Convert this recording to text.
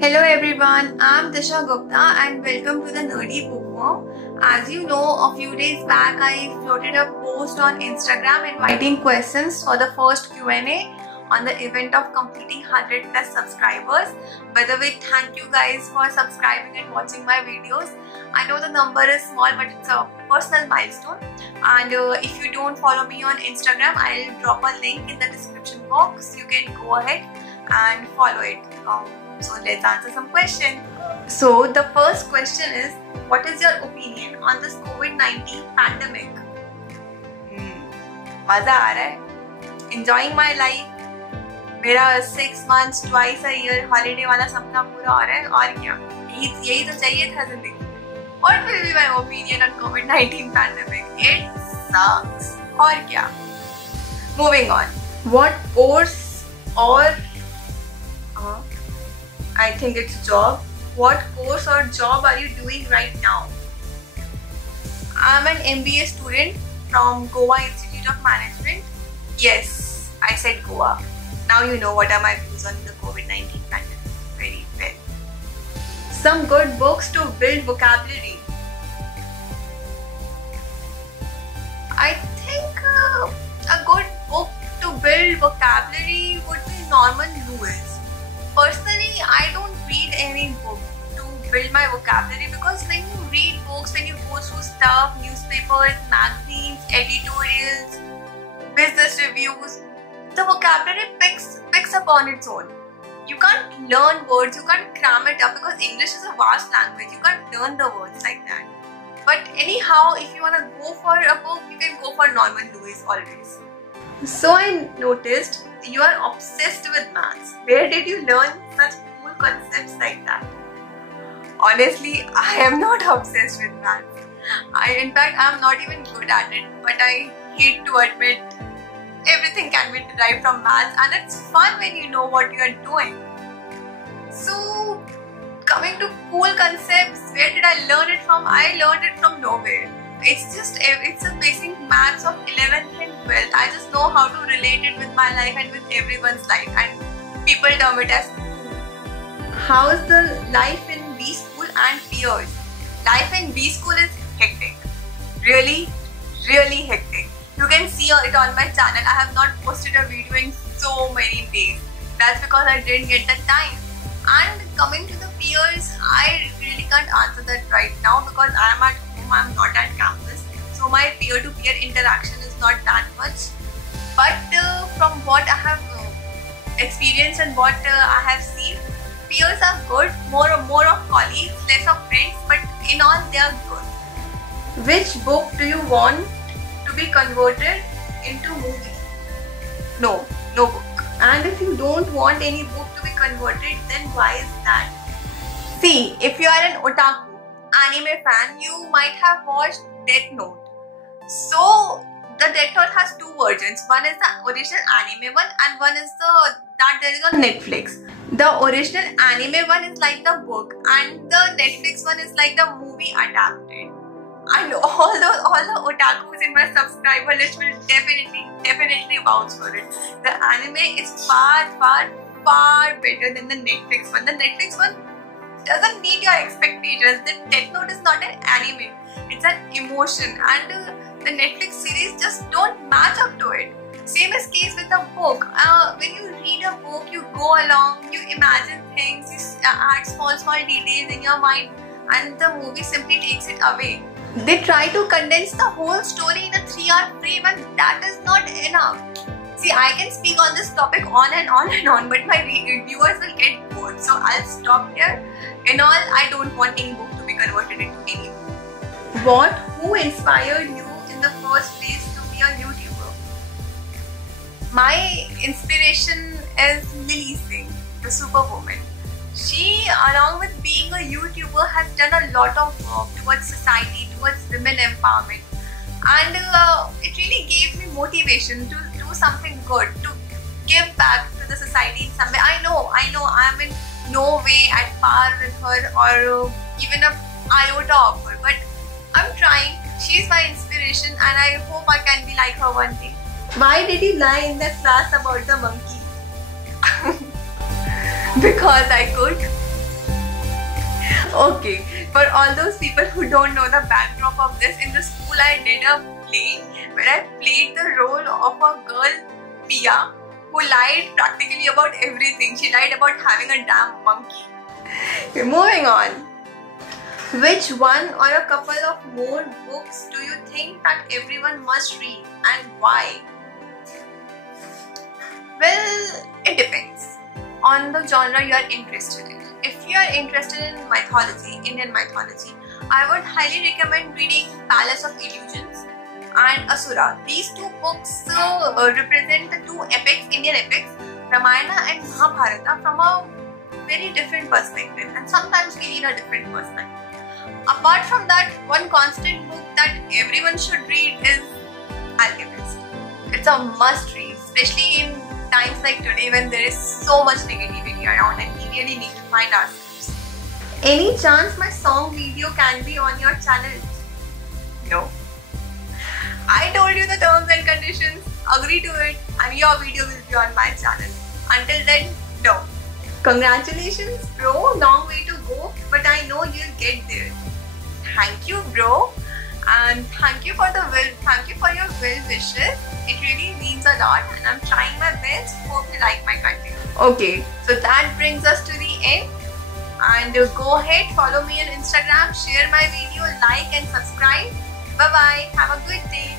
Hello everyone, I'm Disha Gupta and welcome to the Nerdy Bookworm. As you know, a few days back I floated a post on Instagram inviting questions for the first Q&A on the event of completing 100 plus subscribers. By the way, thank you guys for subscribing and watching my videos. I know the number is small but it's a personal milestone, and if you don't follow me on Instagram, I'll drop a link in the description box. You can go ahead and follow it. So let's answer some questions. So the first question is, what is your opinion on this COVID-19 pandemic? मजा आ रहा है, enjoying my life. मेरा 6 months, twice a year holiday वाला सपना पूरा हो रहा है और क्या, यही तो चाहिए था जिंदगी. What will be my opinion on COVID-19 pandemic? It sucks. और क्या? Moving on. What course or I think it's job. What course or job are you doing right now? I'm an MBA student from Goa Institute of Management. Yes, I said Goa. Now you know what are my views on the COVID-19 pandemic. Very well. Some good books to build vocabulary. I think a good book to build vocabulary would be Norman Lewis. Personally, I don't read any book to build my vocabulary, because when you read books, when you go through stuff, newspapers, magazines, editorials, business reviews, the vocabulary picks up on its own. You can't learn words, you can't cram it up, because English is a vast language. You can't learn the words like that. But anyhow, if you want to go for a book, you can go for Norman Lewis always. So I noticed you are obsessed with maths. Where did you learn such cool concepts like that? Honestly, I am not obsessed with maths. In fact, I am not even good at it, but I hate to admit everything can be derived from maths, and it's fun when you know what you are doing. So coming to cool concepts, where did I learn it from? I learned it from nowhere. It's a basic maths of 11th and 12th. I just know how to relate it with my life and with everyone's life, and people term it as cool. How is the life in B school and peers? Life in B school is hectic. Really, really hectic. You can see it on my channel. I have not posted a video in so many days. That's because I didn't get the time. And coming to the peers, I really can't answer that right now because I am at home. I'm not at campus, so my peer-to-peer interaction is not that much. But from what I have experienced and what I have seen, peers are good. More of colleagues, less of friends, but in all they are good. Which book do you want to be converted into movie? No book. And if you don't want any book to be converted, then why is that? See, if you are an otaku, anime fan, you might have watched Death Note. So the Death Note has two versions. One is the original anime one, and one is that there is on Netflix. The original anime one is like the book, and the Netflix one is like the movie adapted. And all the otakus in my subscriber list will definitely vouch for it. The anime is far better than the Netflix one. The Netflix one doesn't meet your expectations. The Death Note is not an anime, it's an emotion, and the Netflix series just don't match up to it. Same is case with a book. When you read a book, you go along, you imagine things, you add small details in your mind, and the movie simply takes it away. They try to condense the whole story in a 3-hour frame, and that is not enough. See, I can speak on this topic on and on, but my viewers will get bored. So I'll stop here. In all, I don't want any book to be converted into any book. Who inspired you in the first place to be a YouTuber? My inspiration is Lily Singh, the Superwoman. She, along with being a YouTuber, has done a lot of work towards society, towards women empowerment. And it really gave me motivation to do something good, to give back to the society in some way. I know I am in no way at par with her or even an iota of her, but I'm trying. She's my inspiration and I hope I can be like her one day. Why did you lie in the class about the monkey? Because I could. Okay, for all those people who don't know the backdrop of this, in the school I did a play where I played the role of a girl, Pia, who lied practically about everything. She lied about having a damn monkey. Okay, moving on. Which one or a couple of more books do you think that everyone must read and why? Well, it depends on the genre you are interested in. If you are interested in mythology, Indian mythology, I would highly recommend reading Palace of Illusions and Asura. These two books represent the two epics, Indian epics, Ramayana and Mahabharata, from a very different perspective, and sometimes we need a different perspective. Apart from that, one constant book that everyone should read is Alchemist. It's a must read, especially in times like today when there is so much negativity around and we really need to find ourselves. Any chance my song video can be on your channel? No. I told you the terms and conditions, agree to it, and your video will be on my channel. Until then, no. Congratulations bro, long way to go, but I know you'll get there. Thank you bro, and thank you for your well wishes. It really means a lot and I'm trying my best. Hope you like my content. Okay, so that brings us to the end, and go ahead, follow me on Instagram, share my video, like and subscribe. Bye bye, have a good day.